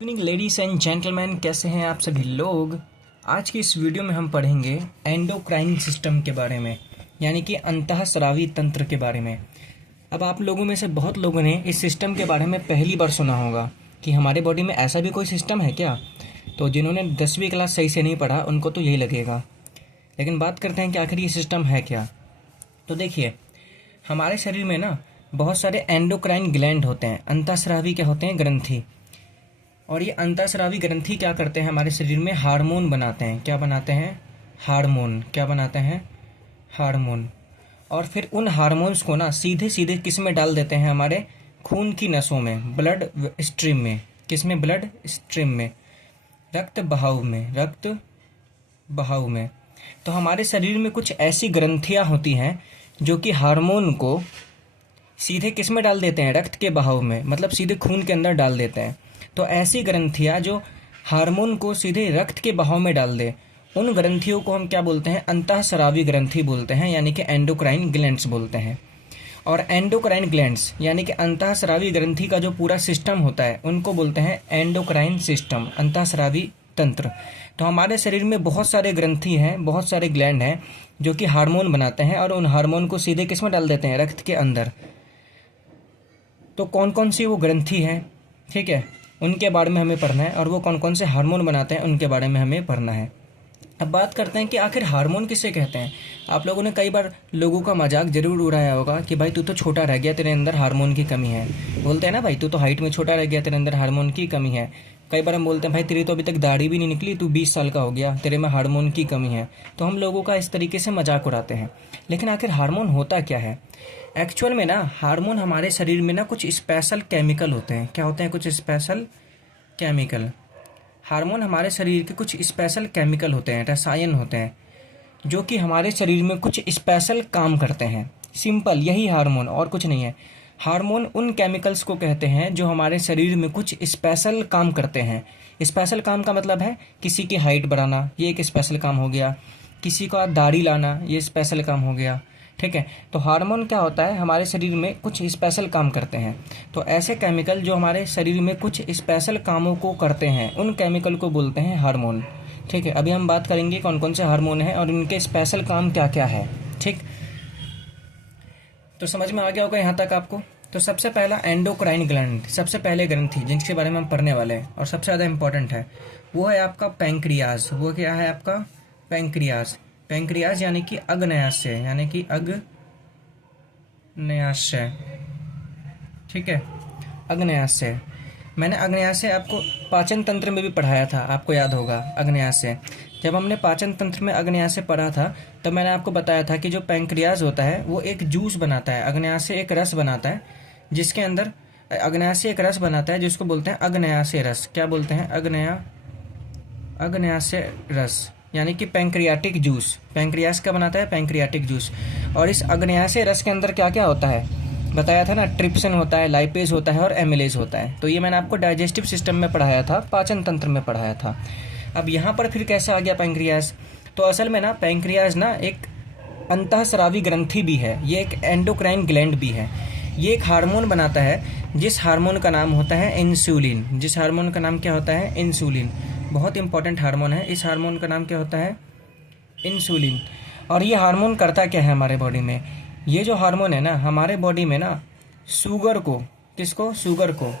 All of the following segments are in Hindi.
इवनिंग लेडीज एंड जेंटलमैन, कैसे हैं आप सभी लोग। आज की इस वीडियो में हम पढ़ेंगे एंडोक्राइन सिस्टम के बारे में, यानी कि अंतःस्रावी तंत्र के बारे में। अब आप लोगों में से बहुत लोगों ने इस सिस्टम के बारे में पहली बार सुना होगा कि हमारे बॉडी में ऐसा भी कोई सिस्टम है क्या। तो जिन्होंने 10वीं क्लास सही से नहीं पढ़ा उनको तो यही लगेगा, लेकिन बात करते हैं कि आखिर ये सिस्टम है क्या। तो देखिए, हमारे शरीर में ना बहुत सारे एंडोक्राइन ग्लैंड होते हैं। अंतःस्रावी क्या होते हैं? ग्रंथि। और ये अंतःस्रावी ग्रंथि क्या करते हैं? हमारे शरीर में हार्मोन बनाते हैं। क्या बनाते हैं? हार्मोन। क्या बनाते हैं? हार्मोन। और फिर उन हार्मोन्स को ना सीधे सीधे किस में डाल देते हैं? हमारे खून की नसों में, ब्लड स्ट्रीम में। किस में? ब्लड स्ट्रीम में, रक्त बहाव में, रक्त बहाव में। तो हमारे शरीर में कुछ ऐसी ग्रंथियां होती हैं जो कि हार्मोन को सीधे किस में डाल देते हैं? रक्त के बहाव में, मतलब सीधे खून के अंदर डाल देते हैं। तो ऐसी ग्रंथियां जो हार्मोन को सीधे रक्त के बहाव में डाल दे, उन ग्रंथियों को हम क्या बोलते हैं? अंतःस्रावी ग्रंथि बोलते हैं, यानी कि एंडोक्राइन ग्लैंड्स बोलते हैं। और एंडोक्राइन ग्लैंड्स यानी कि अंतःस्रावी ग्रंथि का जो पूरा सिस्टम होता है उनको बोलते हैं एंडोक्राइन सिस्टम, अंतःस्रावी तंत्र। तो हमारे शरीर में बहुत सारे ग्रंथि हैं, बहुत सारे ग्लैंड हैं जो कि हार्मोन बनाते हैं और उन हार्मोन को सीधे किस में डाल देते हैं? रक्त के अंदर। तो कौन कौन सी वो ग्रंथि हैं, ठीक है, उनके बारे में हमें पढ़ना है, और वो कौन कौन से हार्मोन बनाते हैं उनके बारे में हमें पढ़ना है। अब बात करते हैं कि आखिर हार्मोन किसे कहते हैं। आप लोगों ने कई बार लोगों का मजाक जरूर उड़ाया होगा कि भाई तू तो छोटा रह गया, तेरे अंदर हार्मोन की कमी है। बोलते हैं ना, भाई तू तो हाइट में छोटा रह गया, तेरे अंदर हार्मोन की कमी है। कई बार हम बोलते हैं भाई तेरी तो अभी तक दाढ़ी भी नहीं निकली, तू 20 साल का हो गया, तेरे में हार्मोन की कमी है। तो हम लोगों का इस तरीके से मजाक उड़ाते हैं। लेकिन आखिर हार्मोन होता क्या है? एक्चुअल में ना हार्मोन हमारे शरीर में ना कुछ स्पेशल केमिकल होते हैं। क्या होते हैं? कुछ स्पेशल केमिकल। हार्मोन हमारे शरीर के कुछ स्पेशल केमिकल होते हैं, रसायन होते हैं, जो कि हमारे शरीर में कुछ स्पेशल काम करते हैं। सिंपल यही हार्मोन, और कुछ नहीं है। हार्मोन उन केमिकल्स को कहते हैं जो हमारे शरीर में कुछ स्पेशल काम करते हैं। स्पेशल काम का मतलब है किसी की हाइट बढ़ाना, ये एक स्पेशल काम हो गया। किसी का दाढ़ी लाना, ये स्पेशल काम हो गया। ठीक है, तो हार्मोन क्या होता है? हमारे शरीर में कुछ स्पेशल काम करते हैं। तो ऐसे केमिकल जो हमारे शरीर में कुछ स्पेशल कामों को करते हैं, उन केमिकल को बोलते हैं हार्मोन। ठीक है, अभी हम बात करेंगे कौन कौन से हार्मोन हैं और उनके स्पेशल काम क्या क्या है। ठीक, तो समझ में आ गया होगा यहाँ तक आपको। तो सबसे पहला एंडोक्राइन ग्लैंड, सबसे पहले ग्रंथि जिनके बारे में हम पढ़ने वाले हैं और सबसे ज़्यादा इंपॉर्टेंट है, वो है आपका पैंक्रियाज। वो क्या है आपका? पैंक्रियाज। पैंक्रियाज यानी कि अग्न्याशय, यानी कि अग्न्याशय। ठीक है, अग्न्याशय। मैंने अग्न्याशय आपको पाचन तंत्र में भी पढ़ाया था, आपको याद होगा। अग्न्याशय, जब हमने पाचन तंत्र में अग्न्याशय पढ़ा था तब मैंने आपको बताया था कि जो पैंक्रियाज होता है वो एक जूस बनाता है। अग्न्याशय एक रस बनाता है जिसके अंदर, अग्न्याशय एक रस बनाता है जिसको बोलते हैं अग्न्याशय रस। क्या बोलते हैं? अग्न्याशय रस, यानी कि पैंक्रियाटिक जूस। पैंक्रियास का बनाता है? Pancreatic juice. और इस अग्न्याशय रस के अंदर क्या क्या होता है बताया था ना? ट्रिप्सिन होता है, लाइपेज होता है और एमिलेज होता है। तो ये मैंने आपको डाइजेस्टिव सिस्टम में पढ़ाया था, पाचन तंत्र में पढ़ाया था। अब यहाँ पर फिर कैसे आ गया पैंक्रियास? तो असल में ना पैंक्रियास ना एक अंतःस्रावी ग्रंथि भी है, ये एक एंडोक्राइन ग्लैंड भी है। ये एक हार्मोन बनाता है जिस हार्मोन का नाम होता है इंसुलिन। जिस हार्मोन का नाम क्या होता है? इंसुलिन। बहुत इंपॉर्टेंट हार्मोन है। इस हार्मोन का नाम क्या होता है? इंसुलिन। और ये हार्मोन करता क्या है हमारे बॉडी में? ये जो हार्मोन है ना हमारे बॉडी में ना शुगर को, किसको? शुगर को।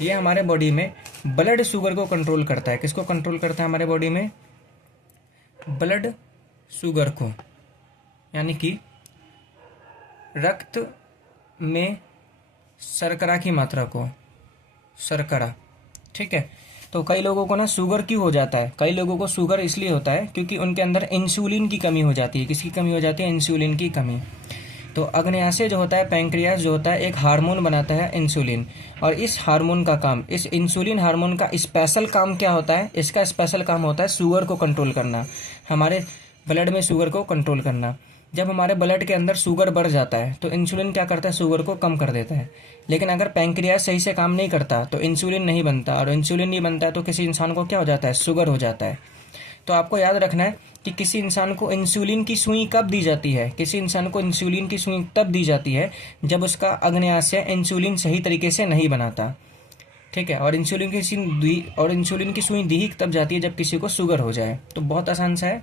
ये हमारे बॉडी में ब्लड शुगर को कंट्रोल करता है। किसको कंट्रोल करता है हमारे बॉडी में? ब्लड शुगर को, यानी कि रक्त में शर्करा की मात्रा को, शर्करा। ठीक है, तो कई लोगों को ना शुगर क्यों हो जाता है? कई लोगों को शुगर इसलिए होता है क्योंकि उनके अंदर इंसुलिन की कमी हो जाती है। किसकी कमी हो जाती है? इंसुलिन की कमी। तो अग्न्याशय जो होता है, पैंक्रियास जो होता है, एक हार्मोन बनाता है इंसुलिन। और इस हार्मोन का काम, इस इंसुलिन हार्मोन का स्पेशल काम क्या होता है? इसका स्पेशल काम होता है शुगर को कंट्रोल करना, हमारे ब्लड में शुगर को कंट्रोल करना। जब हमारे ब्लड के अंदर शुगर बढ़ जाता है तो इंसुलिन क्या करता है? शुगर को कम कर देता है। लेकिन अगर पैंक्रियास सही से काम नहीं करता तो इंसुलिन नहीं बनता, और इंसुलिन नहीं बनता है तो किसी इंसान को क्या हो जाता है? शुगर हो जाता है। तो आपको याद रखना है कि किसी इंसान को इंसुलिन की सुई कब दी जाती है? किसी इंसान को इंसुलिन की सुई तब दी जाती है जब उसका अग्न्याशय इंसुलिन सही तरीके से नहीं बनाता। ठीक है। और इंसुलिन की सुई दी ही तब जाती है जब किसी को शुगर हो जाए। तो बहुत आसान सा है।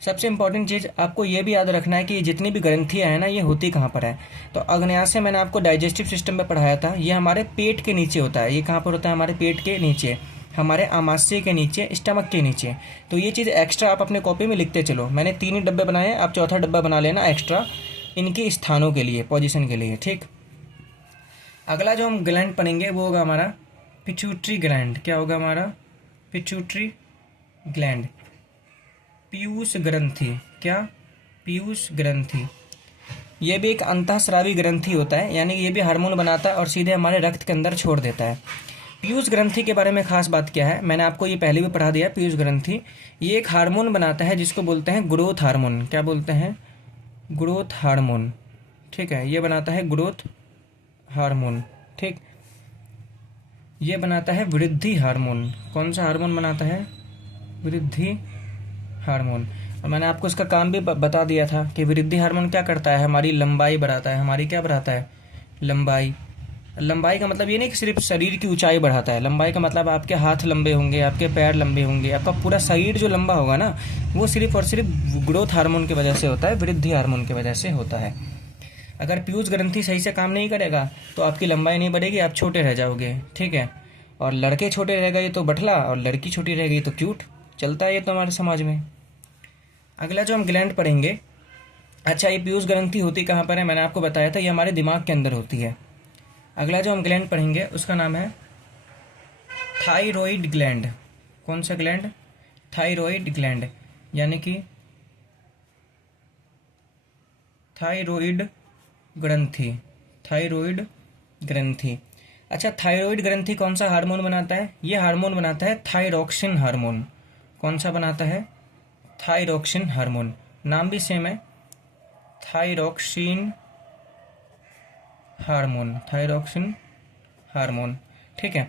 सबसे इंपॉर्टेंट चीज़ आपको ये भी याद रखना है कि जितनी भी ग्रंथियाँ हैं ना, ये होती कहाँ पर है। तो अग्न्याशय मैंने आपको डाइजेस्टिव सिस्टम में पढ़ाया था, ये हमारे पेट के नीचे होता है। ये कहाँ पर होता है? हमारे पेट के नीचे, हमारे आमाशय के नीचे, स्टमक के नीचे। तो ये चीज़ एक्स्ट्रा आप अपने कॉपी में लिखते चलो। मैंने 3 ही डब्बे बनाए, आप चौथा डब्बा बना लेना एक्स्ट्रा इनके स्थानों के लिए, पोजीशन के लिए, ठीक। अगला जो हम ग्लैंड पढ़ेंगे वो होगा हमारा पिट्यूटरी ग्लैंड। क्या होगा हमारा? पिट्यूटरी ग्लैंड, पीयूष ग्रंथि। क्या? पीयूष ग्रंथि। ये भी एक अंतःस्रावी ग्रंथि होता है, यानी कि ये भी हार्मोन बनाता है और सीधे हमारे रक्त के अंदर छोड़ देता है। पीयूष ग्रंथि के बारे में खास बात क्या है, मैंने आपको ये पहले भी पढ़ा दिया। पीयूष ग्रंथि ये एक हार्मोन बनाता है जिसको बोलते हैं ग्रोथ हार्मोन। क्या बोलते हैं? ग्रोथ हार्मोन, ठीक है। ये बनाता है ग्रोथ हार्मोन, ठीक। ये बनाता है वृद्धि हार्मोन। कौन सा हार्मोन बनाता है? वृद्धि हार्मोन। और मैंने आपको इसका काम भी बता दिया था कि वृद्धि हार्मोन क्या करता है? हमारी लंबाई बढ़ाता है। हमारी क्या बढ़ाता है? लंबाई। लंबाई का मतलब ये नहीं कि सिर्फ शरीर की ऊंचाई बढ़ाता है। लंबाई का मतलब आपके हाथ लंबे होंगे, आपके पैर लंबे होंगे, आपका पूरा शरीर जो लंबा होगा ना, वो सिर्फ और सिर्फ ग्रोथ हार्मोन की वजह से होता है, वृद्धि हार्मोन की वजह से होता है। अगर पीयूष ग्रंथि सही से काम नहीं करेगा तो आपकी लंबाई नहीं बढ़ेगी, आप छोटे रह जाओगे, ठीक है। और लड़के छोटे रह गए तो बठला, और लड़की छोटी रह गई तो क्यूट। चलता है ये तो हमारे समाज में। अगला जो हम ग्लैंड पढ़ेंगे, अच्छा, ये पीयूष ग्रंथि होती कहाँ पर है? मैंने आपको बताया था, ये हमारे दिमाग के अंदर होती है। अगला जो हम ग्लैंड पढ़ेंगे उसका नाम है थायरॉइड ग्लैंड। कौन सा ग्लैंड? थायरॉइड ग्लैंड, यानी कि थायरॉइड ग्रंथि। थायरॉइड ग्रंथि। अच्छा, थायरॉइड ग्रंथि कौन सा हार्मोन बनाता है? ये हार्मोन बनाता है थायरॉक्सिन हार्मोन। कौन सा बनाता है? Thyroxine hormone. नाम भी सेम है, थायरॉक्सिन हार्मोन। थायरॉक्सिन हार्मोन, ठीक है।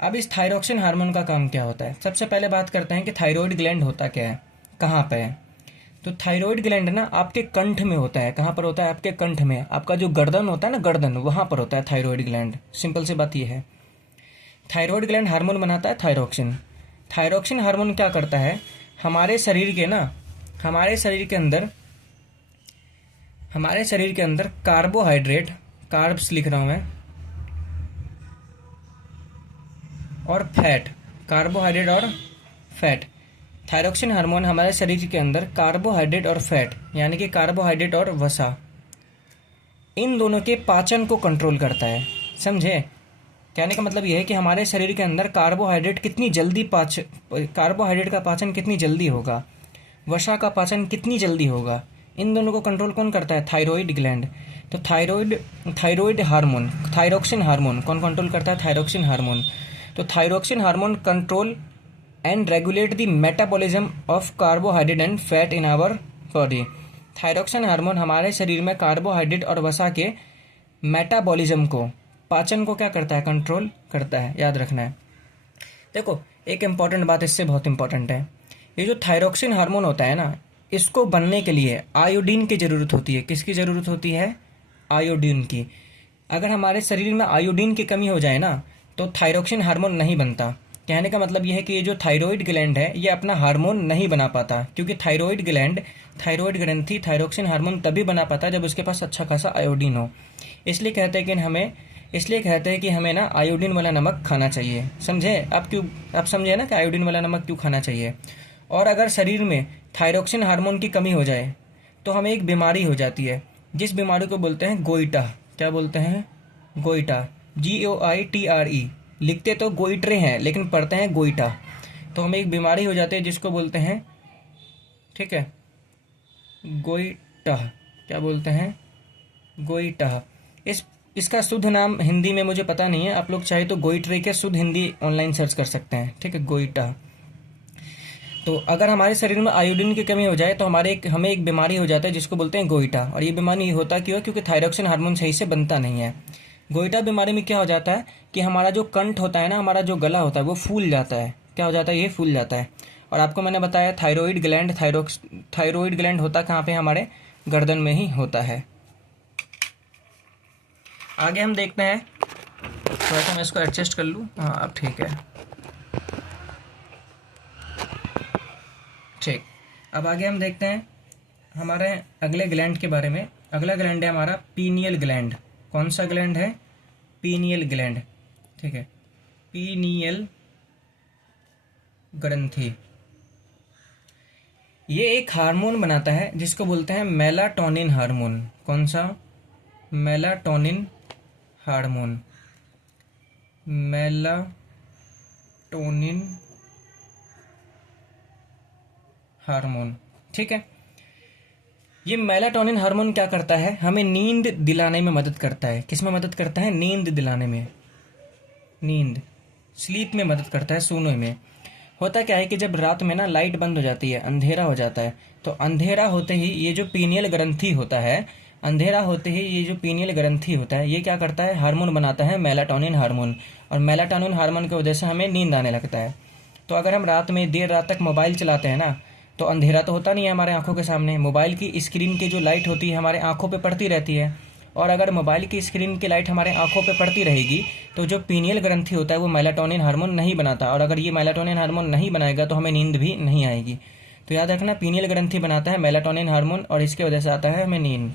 अब इस थायरॉक्सिन हार्मोन का काम क्या होता है? सबसे पहले बात करते हैं कि थायरॉइड ग्लैंड होता क्या है, कहाँ पे है। तो थायरॉइड ग्लैंड ना आपके कंठ में होता है। कहाँ पर होता है? आपके कंठ में। आपका जो गर्दन होता है ना, गर्दन, वहाँ पर होता है थायरॉइड ग्लैंड। सिंपल सी बात ये है। थायरॉइड ग्लैंड हार्मोन बनाता है थायरॉक्सिन। थायरॉक्सिन हार्मोन क्या करता है? हमारे शरीर के ना, हमारे शरीर के अंदर कार्बोहाइड्रेट, कार्ब्स लिख रहा हूँ मैं, और फैट, कार्बोहाइड्रेट और फैट। थायरॉक्सिन हार्मोन हमारे शरीर के अंदर कार्बोहाइड्रेट और फैट, यानी कि कार्बोहाइड्रेट और वसा, इन दोनों के पाचन को कंट्रोल करता है। समझे? कहने का मतलब यह है कि हमारे शरीर के अंदर कार्बोहाइड्रेट का पाचन कितनी जल्दी होगा, वसा का पाचन कितनी जल्दी होगा, इन दोनों को कंट्रोल कौन करता है? Thyroid gland. तो थायरॉइड हार्मोन, थायरॉक्सिन हार्मोन कौन कंट्रोल करता है? Thyroxine hormone. तो thyroxine hormone control and regulate the metabolism of carbohydrate and fat in our body. Thyroxine hormone हमारे शरीर में कार्बोहाइड्रेट और वसा के मेटाबॉलिज्म को, पाचन को क्या करता है? कंट्रोल करता है। याद रखना है। देखो, एक इंपॉर्टेंट बात इससे बहुत इंपॉर्टेंट है। ये जो थायरॉक्सिन हार्मोन होता है ना, इसको बनने के लिए आयोडीन की ज़रूरत होती है। किसकी ज़रूरत होती है? आयोडीन की। अगर हमारे शरीर में आयोडीन की कमी हो जाए ना, तो थायरॉक्सिन हार्मोन नहीं बनता। कहने का मतलब यह है कि ये जो थायरॉइड ग्लैंड है, ये अपना हार्मोन नहीं बना पाता, क्योंकि थायरॉइड ग्रंथि थायरॉक्सिन हार्मोन तभी बना पाता है जब उसके पास अच्छा खासा आयोडीन हो। इसलिए कहते हैं कि हमें ना आयोडीन वाला नमक खाना चाहिए। समझे? आप समझे ना कि आयोडीन वाला नमक क्यों खाना चाहिए। और अगर शरीर में थायरॉक्सिन हार्मोन की कमी हो जाए तो हमें एक बीमारी हो जाती है, जिस बीमारी को बोलते हैं गोइटा। क्या बोलते हैं? गोइटा। GOITRE। लिखते तो गोइट्रे हैं लेकिन पढ़ते हैं गोइटा। तो हमें एक बीमारी हो जाती है जिसको बोलते हैं, ठीक है, गोइटा। क्या बोलते हैं? गोइटा। इसका शुद्ध नाम हिंदी में मुझे पता नहीं है, आप लोग चाहे तो गोइट्रे के शुद्ध हिंदी ऑनलाइन सर्च कर सकते हैं, ठीक है, गोइटा। तो अगर हमारे शरीर में आयोडीन की कमी हो जाए तो हमें एक बीमारी हो जाता है जिसको बोलते हैं गोइटा। और ये बीमारी होता क्यों? क्योंकि थायरॉक्सिन हार्मोन सही से बनता नहीं है। गोइटा बीमारी में क्या हो जाता है कि हमारा जो कंठ होता है ना, हमारा जो गला होता है, वो फूल जाता है। क्या हो जाता है? ये फूल जाता है। और आपको मैंने बताया थायरॉइड ग्लैंड होता कहाँ पे? हमारे गर्दन में ही होता है। आगे हम देखते हैं थोड़ा सा मैं इसको एडजस्ट कर लूँ। हाँ अब ठीक है, ठीक। अब आगे हम देखते हैं हमारे अगले ग्लैंड के बारे में। अगला ग्लैंड है हमारा पीनियल ग्लैंड। कौन सा ग्लैंड है? पीनियल ग्लैंड, ठीक है। पीनियल ग्रंथि, ये एक हार्मोन बनाता है जिसको बोलते हैं मेलाटोनिन हार्मोन। कौन सा? मेलाटोनिन हार्मोन, मेलाटोनिन हार्मोन, ठीक है। ये मेलाटोनिन हार्मोन क्या करता है? हमें नींद दिलाने में मदद करता है। किस में मदद करता है? नींद दिलाने में, नींद, स्लीप में मदद करता है, सोने में। होता क्या है कि जब रात में ना लाइट बंद हो जाती है, अंधेरा हो जाता है, तो अंधेरा होते ही ये जो पीनियल ग्रंथि होता है, अंधेरा होते ही ये जो पीनियल ग्रंथि होता है, ये क्या करता है? हार्मोन बनाता है, मेलाटोनिन हार्मोन। और मेलाटोनिन हार्मोन की वजह से हमें नींद आने लगता है। तो अगर हम रात में देर रात तक मोबाइल चलाते हैं ना, तो अंधेरा तो होता नहीं है हमारे आंखों के सामने, मोबाइल की स्क्रीन की जो लाइट होती है हमारे आंखों पे पड़ती रहती है। और अगर मोबाइल की स्क्रीन की लाइट हमारे आंखों पे पड़ती रहेगी तो जो पीनियल ग्रंथि होता है वो मेलाटोनिन हार्मोन नहीं बनाता, और अगर ये मेलाटोनिन हार्मोन नहीं बनाएगा तो हमें नींद भी नहीं आएगी। तो याद रखना, पीनियल ग्रंथि बनाता है मेलाटोनिन हार्मोन और इसकी वजह से आता है हमें नींद।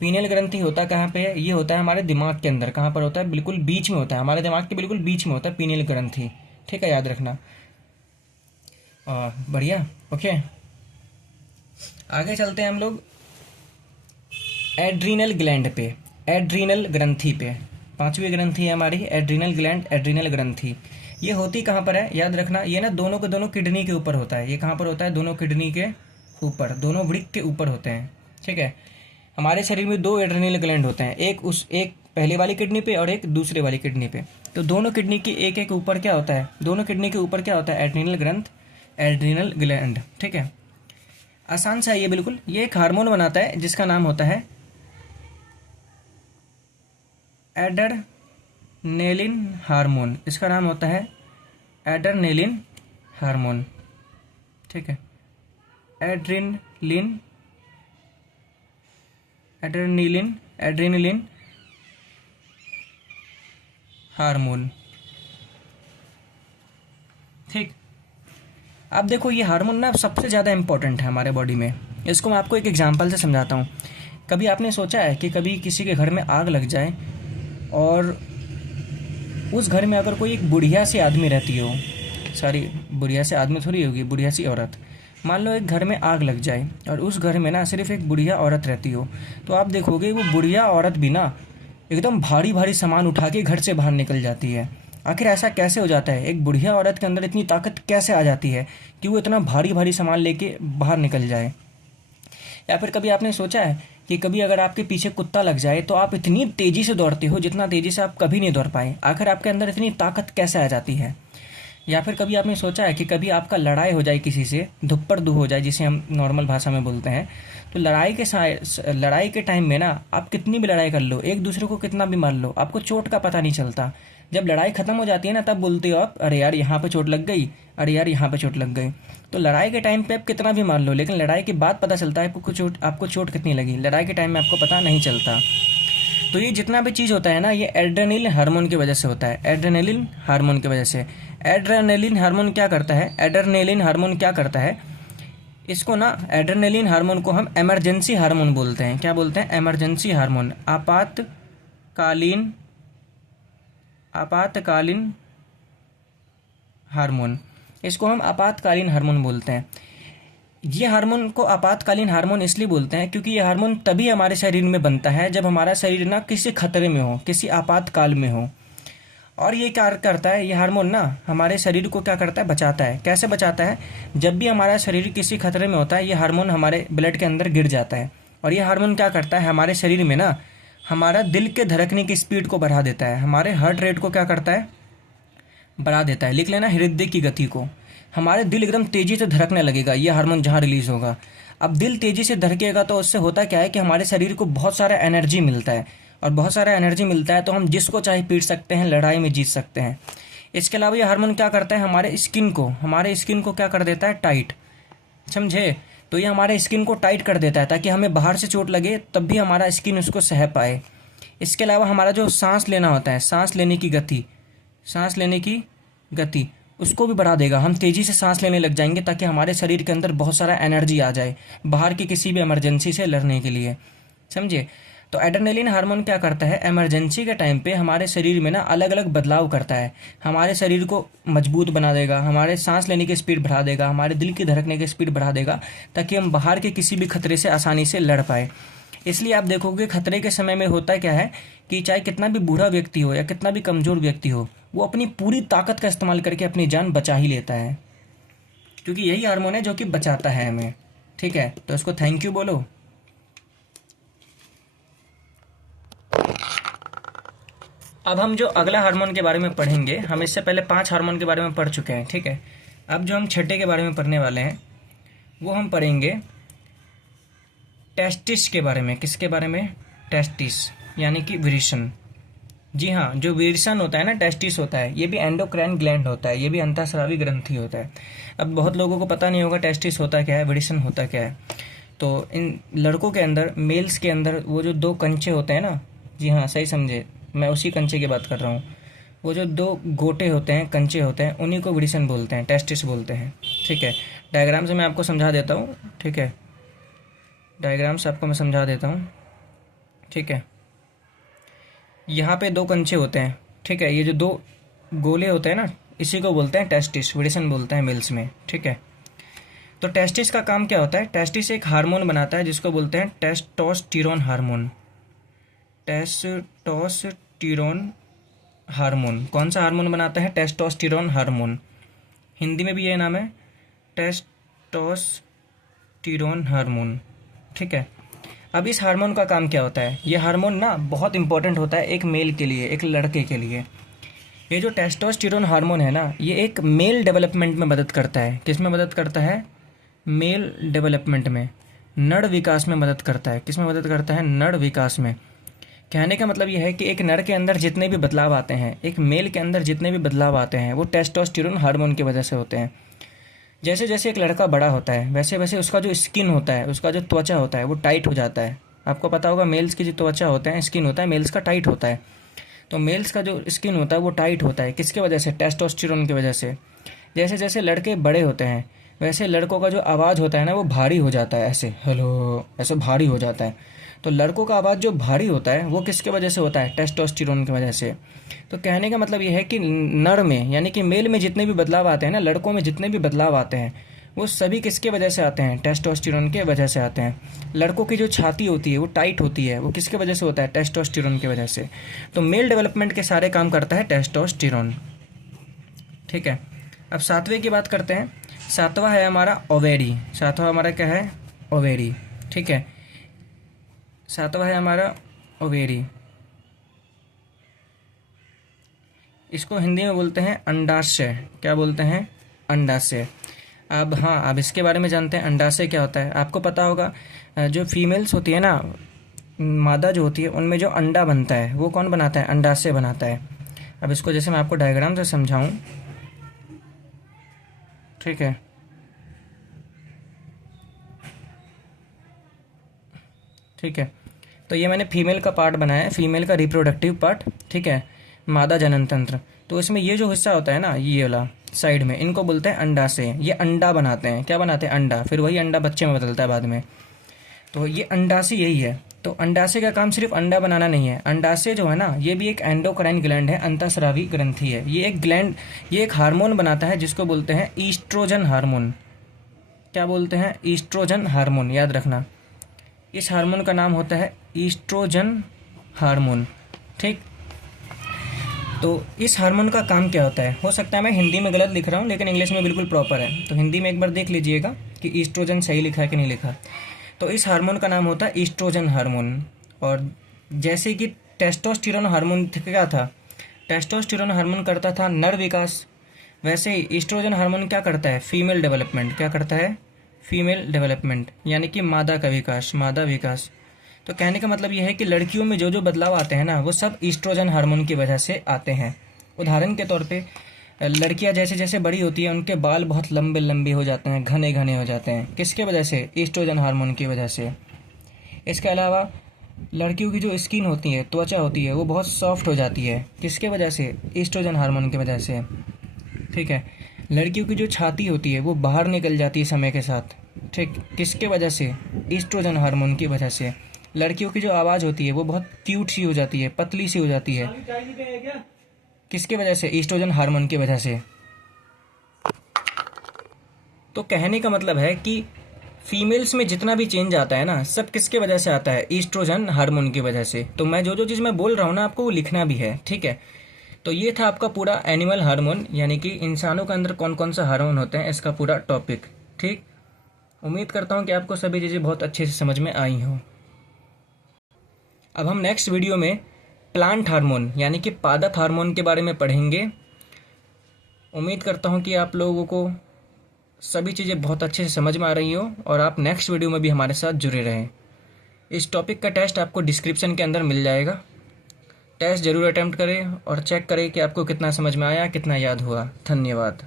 पीनियल ग्रंथि होता कहाँ पे है? ये होता है हमारे दिमाग के अंदर। कहाँ पर होता है? बिल्कुल बीच में होता है, हमारे दिमाग के बिल्कुल बीच में होता है पीनियल ग्रंथि, ठीक है, याद रखना। बढ़िया, ओके। आगे चलते हैं हम लोग एड्रीनल ग्लैंड पे, एड्रीनल ग्रंथि पे। पांचवी ग्रंथि है हमारी एड्रीनल ग्लैंड, एड्रीनल ग्रंथि। ये होती कहाँ पर है? याद रखना, ये ना दोनों के दोनों किडनी के ऊपर होता है। ये कहाँ पर होता है? दोनों किडनी के ऊपर, दोनों वृक्क के ऊपर होते हैं, ठीक है। हमारे शरीर में दो एड्रीनल ग्लैंड होते हैं, एक पहले वाली किडनी पे और एक दूसरे वाली किडनी पे। तो दोनों किडनी की एक एक ऊपर क्या होता है? दोनों किडनी के ऊपर क्या होता है? एड्रीनल ग्रंथ, एड्रीनल ग्लैंड, ठीक है। आसान सा है ये बिल्कुल। ये एक हार्मोन बनाता है जिसका नाम होता है एड्रेनलिन हार्मोन। इसका नाम होता है एड्रेनलिन हार्मोन, ठीक है। एड्रेनलिन, एड्रेनलिन, एड्रेनलिन हार्मोन, ठीक। अब देखो, ये हार्मोन ना सबसे ज़्यादा इंपॉर्टेंट है हमारे बॉडी में। इसको मैं आपको एक एग्जांपल से समझाता हूँ। कभी आपने सोचा है कि कभी किसी के घर में आग लग जाए और उस घर में अगर कोई एक बुढ़िया सी आदमी रहती हो, सॉरी बुढ़िया से आदमी थोड़ी होगी, बुढ़िया सी औरत, मान लो एक घर में आग लग जाए और उस घर में ना सिर्फ एक बुढ़िया औरत रहती हो, तो आप देखोगे वो बुढ़िया औरत भी ना एकदम भारी भारी सामान उठा के घर से बाहर निकल जाती है। आखिर ऐसा कैसे हो जाता है? एक बुढ़िया औरत के अंदर इतनी ताकत कैसे आ जाती है कि वो इतना भारी भारी सामान लेके बाहर निकल जाए? या फिर कभी आपने सोचा है कि कभी अगर आपके पीछे कुत्ता लग जाए तो आप इतनी तेज़ी से दौड़ते हो जितना तेज़ी से आप कभी नहीं दौड़ पाए? आखिर आपके अंदर इतनी ताकत कैसे आ जाती है? या फिर कभी आपने सोचा है कि कभी आपका लड़ाई हो जाए किसी से, धुप्पड़ दू हो जाए जिसे हम नॉर्मल भाषा में बोलते हैं, तो लड़ाई के टाइम में ना आप कितनी भी लड़ाई कर लो, एक दूसरे को कितना भी मार लो, आपको चोट का पता नहीं चलता। जब लड़ाई खत्म हो जाती है ना, तब बोलते हो आप, अरे यार यहाँ पे चोट लग गई, अरे यार यहाँ पे चोट लग गई। तो लड़ाई के टाइम पे आप कितना भी मार लो, लेकिन लड़ाई के बाद पता चलता है आपको चोट कितनी लगी। लड़ाई के टाइम में आपको पता नहीं चलता। तो ये जितना भी चीज़ होता है ना, ये एड्रेनलिन हार्मोन की वजह से होता है, एड्रेनलिन हार्मोन की वजह से। एड्रेनलिन हार्मोन क्या करता है? एड्रेनलिन हार्मोन क्या करता है? इसको ना, एड्रेनलिन हार्मोन को हम इमरजेंसी हार्मोन बोलते हैं। क्या बोलते हैं? इमरजेंसी हार्मोन, आपातकालीन हार्मोन। इसको हम आपातकालीन हार्मोन बोलते हैं। ये हार्मोन को आपातकालीन हार्मोन इसलिए बोलते हैं क्योंकि ये हार्मोन तभी हमारे शरीर में बनता है जब हमारा शरीर ना किसी खतरे में हो, किसी आपातकाल में हो। और ये क्या करता है? ये हार्मोन ना हमारे शरीर को क्या करता है? बचाता है। कैसे बचाता है? जब भी हमारा शरीर किसी खतरे में होता है, ये हार्मोन हमारे ब्लड के अंदर गिर जाता है। और ये हार्मोन क्या करता है? हमारे शरीर में ना हमारा दिल के धड़कने की स्पीड को बढ़ा देता है, हमारे हार्ट रेट को क्या करता है? बढ़ा देता है। लिख लेना, हृदय की गति को। हमारे दिल एकदम तेज़ी से धड़कने लगेगा ये हार्मोन जहाँ रिलीज़ होगा। अब दिल तेज़ी से धड़केगा तो उससे होता क्या है कि हमारे शरीर को बहुत सारा एनर्जी मिलता है, और बहुत सारा एनर्जी मिलता है तो हम जिसको चाहे पीट सकते हैं, लड़ाई में जीत सकते हैं। इसके अलावा ये हार्मोन क्या करता है? हमारे स्किन को क्या कर देता है? टाइट, समझे? तो ये हमारे स्किन को टाइट कर देता है ताकि हमें बाहर से चोट लगे तब भी हमारा स्किन उसको सह पाए। इसके अलावा हमारा जो सांस लेना होता है, सांस लेने की गति उसको भी बढ़ा देगा। हम तेज़ी से सांस लेने लग जाएंगे ताकि हमारे शरीर के अंदर बहुत सारा एनर्जी आ जाए बाहर की किसी भी इमरजेंसी से लड़ने के लिए, समझे। तो एड्रेनलिन हार्मोन क्या करता है, इमरजेंसी के टाइम पे हमारे शरीर में ना अलग अलग बदलाव करता है। हमारे शरीर को मजबूत बना देगा, हमारे सांस लेने की स्पीड बढ़ा देगा, हमारे दिल की धड़कने की स्पीड बढ़ा देगा, ताकि हम बाहर के किसी भी खतरे से आसानी से लड़ पाए। इसलिए आप देखोगे खतरे के समय में होता क्या है कि चाहे कितना भी बूढ़ा व्यक्ति हो या कितना भी कमज़ोर व्यक्ति हो, वो अपनी पूरी ताकत का इस्तेमाल करके अपनी जान बचा ही लेता है, क्योंकि यही हार्मोन है जो कि बचाता है हमें। ठीक है, तो इसको थैंक यू बोलो। अब हम जो अगला हार्मोन के बारे में पढ़ेंगे, हम इससे पहले 5 हार्मोन के बारे में पढ़ चुके हैं। ठीक है, अब जो हम छठे के बारे में पढ़ने वाले हैं वो हम पढ़ेंगे टेस्टिस के बारे में। किसके बारे में, टेस्टिस यानी कि विरेचन। जी हाँ, जो विरेचन होता है ना, टेस्टिस होता है, ये भी एंडोक्राइन ग्लैंड होता है, ये भी अंतःस्रावी ग्रंथि होता है। अब बहुत लोगों को पता नहीं होगा टेस्टिस होता क्या है, विरेचन होता क्या है। तो इन लड़कों के अंदर, मेल्स के अंदर वो जो 2 कंचे होते हैं ना, जी हाँ सही समझे, मैं उसी कंचे की बात कर रहा हूँ। वो जो 2 गोटे होते हैं, कंचे होते हैं, उन्हीं को विरेचन बोलते हैं, टेस्टिस बोलते हैं। ठीक है, डायग्राम से मैं आपको समझा देता हूँ। ठीक है, डायग्राम से आपको मैं समझा देता हूँ। ठीक है, यहाँ पे 2 कंचे होते हैं। ठीक है, ये जो 2 गोले होते हैं ना, इसी को बोलते हैं टेस्टिस, विरेचन बोलते हैं मेल्स में। ठीक है, तो टेस्टिस का काम क्या होता है, टेस्टिस एक हार्मोन बनाता है जिसको बोलते हैं टेस्टोस्टेरोन हार्मोन। टेस्टोस्टेरोन हार्मोन कौन सा हार्मोन बनाता है, टेस्टोस्टेरोन हार्मोन। हिंदी में भी ये नाम है, टेस्टोस्टेरोन हार्मोन। ठीक है, अब इस हार्मोन का काम क्या होता है, ये हार्मोन ना बहुत इंपॉर्टेंट होता है एक मेल के लिए, एक लड़के के लिए। ये जो टेस्टोस्टेरोन हार्मोन है ना, ये एक मेल डेवलपमेंट में मदद करता है। किस में मदद करता है, मेल डेवलपमेंट में, नर विकास में मदद करता है। किस में मदद करता है, नर विकास में। कहने का मतलब यह है कि एक नर के अंदर जितने भी बदलाव आते हैं, एक मेल के अंदर जितने भी बदलाव आते हैं, वो टेस्टोस्टेरोन हार्मोन की वजह से होते हैं। जैसे जैसे एक लड़का बड़ा होता है, वैसे वैसे उसका जो स्किन होता है, उसका जो त्वचा होता है, वो टाइट हो जाता है। आपको पता होगा मेल्स की जो त्वचा होता है, स्किन होता है, मेल्स का टाइट होता है। तो मेल्स का जो स्किन होता है वो टाइट होता है, किसके वजह से, टेस्टोस्टेरोन की वजह से। जैसे जैसे लड़के बड़े होते हैं, वैसे लड़कों का जो आवाज़ होता है ना, वो भारी हो जाता है, ऐसे हेलो, ऐसे भारी हो जाता है। तो लड़कों का आवाज़ जो भारी होता है वो किसके वजह से होता है, टेस्टोस्टेरोन की वजह से। तो कहने का मतलब ये है कि नर में यानी कि मेल में जितने भी बदलाव आते हैं ना, लड़कों में जितने भी बदलाव आते हैं, वो सभी किसके वजह से आते हैं, टेस्टोस्टेरोन के वजह से आते हैं। लड़कों की जो छाती होती है वो टाइट होती है, वो किसके वजह से होता है, टेस्टोस्टेरोन की वजह से। तो मेल डेवलपमेंट के सारे काम करता है टेस्टोस्टेरोन। ठीक है, अब 7वें की बात करते हैं। 7वां है हमारा ओवेरी। 7वां हमारा क्या है, ओवेरी। ठीक है, 7वां है हमारा ओवेरी। इसको हिंदी में बोलते हैं अंडाशय। क्या बोलते हैं, अंडाशय। अब हाँ, अब इसके बारे में जानते हैं अंडाशय क्या होता है। आपको पता होगा जो फीमेल्स होती है ना, मादा जो होती है, उनमें जो अंडा बनता है वो कौन बनाता है, अंडाशय बनाता है। अब इसको जैसे मैं आपको डायग्राम से समझाऊं। ठीक है, ठीक है, तो ये मैंने फीमेल का पार्ट बनाया है, फीमेल का रिप्रोडक्टिव पार्ट। ठीक है, मादा जनन तंत्र। तो इसमें ये जो हिस्सा होता है ना, ये वाला साइड में, इनको बोलते हैं अंडाशय। ये अंडा बनाते हैं, क्या बनाते हैं, अंडा। फिर वही अंडा बच्चे में बदलता है बाद में। तो ये अंडाशय यही है। तो अंडाशय का काम सिर्फ अंडा बनाना नहीं है। अंडाशय जो है ना, ये भी एक एंडोक्राइन ग्लैंड है, अंतःस्रावी ग्रंथि है। ये एक ग्लैंड, ये एक हार्मोन बनाता है जिसको बोलते हैं ईस्ट्रोजन हार्मोन। क्या बोलते हैं, ईस्ट्रोजन हार्मोन, याद रखना। इस हार्मोन का नाम होता है ईस्ट्रोजन हार्मोन। ठीक, तो इस हार्मोन का काम क्या होता है, हो सकता है मैं हिंदी में गलत लिख रहा हूँ लेकिन इंग्लिश में बिल्कुल प्रॉपर है। तो हिंदी में एक बार देख लीजिएगा कि ईस्ट्रोजन सही लिखा है कि नहीं लिखा। तो इस हार्मोन का नाम होता है ईस्ट्रोजन हार्मोन। और जैसे कि टेस्टोस्टेरोन हार्मोन क्या था, टेस्टोस्टेरोन हार्मोन करता था नर विकास, वैसे ही ईस्ट्रोजन हार्मोन क्या करता है, फीमेल डेवलपमेंट। क्या करता है, फीमेल डेवलपमेंट, यानी कि मादा का विकास, मादा विकास। तो कहने का मतलब यह है कि लड़कियों में जो जो बदलाव आते हैं ना, वो सब ईस्ट्रोजन हार्मोन की वजह से आते हैं। उदाहरण के तौर पे लड़कियां जैसे जैसे बड़ी होती हैं, उनके बाल बहुत लंबे लंबे हो जाते हैं, घने घने हो जाते हैं। किसके वजह से, ईस्ट्रोजन हार्मोन की वजह से। इसके अलावा लड़कियों की जो स्किन होती है, त्वचा होती है, वो बहुत सॉफ्ट हो जाती है। किसके वजह से? ईस्ट्रोजन हार्मोन की वजह से। ठीक है। लड़कियों की जो छाती होती है वो बाहर निकल जाती है समय के साथ। ठीक, किसके वजह से? ईस्ट्रोजन हार्मोन की वजह से। लड़कियों की जो आवाज़ होती है वो बहुत क्यूट सी हो जाती है, पतली सी हो जाती है। किसके वजह से? ईस्ट्रोजन हार्मोन की वजह से। तो कहने का मतलब है कि फीमेल्स में जितना भी चेंज आता है ना, सब किसके वजह से आता है? ईस्ट्रोजन हार्मोन की वजह से। तो मैं जो जो चीज़ मैं बोल रहा हूँ ना, आपको वो लिखना भी है। ठीक है। तो ये था आपका पूरा एनिमल हार्मोन, यानी कि इंसानों के अंदर कौन कौन सा हार्मोन होते हैं, इसका पूरा टॉपिक। ठीक। उम्मीद करता हूँ कि आपको सभी चीज़ें बहुत अच्छे से समझ में आई हों। अब हम नेक्स्ट वीडियो में प्लांट हार्मोन यानी कि पादप हार्मोन के बारे में पढ़ेंगे। उम्मीद करता हूँ कि आप लोगों को सभी चीज़ें बहुत अच्छे से समझ में आ रही हो और आप नेक्स्ट वीडियो में भी हमारे साथ जुड़े रहें। इस टॉपिक का टेस्ट आपको डिस्क्रिप्शन के अंदर मिल जाएगा। टेस्ट ज़रूर अटेम्प्ट करें और चेक करें कि आपको कितना समझ में आया, कितना याद हुआ। धन्यवाद।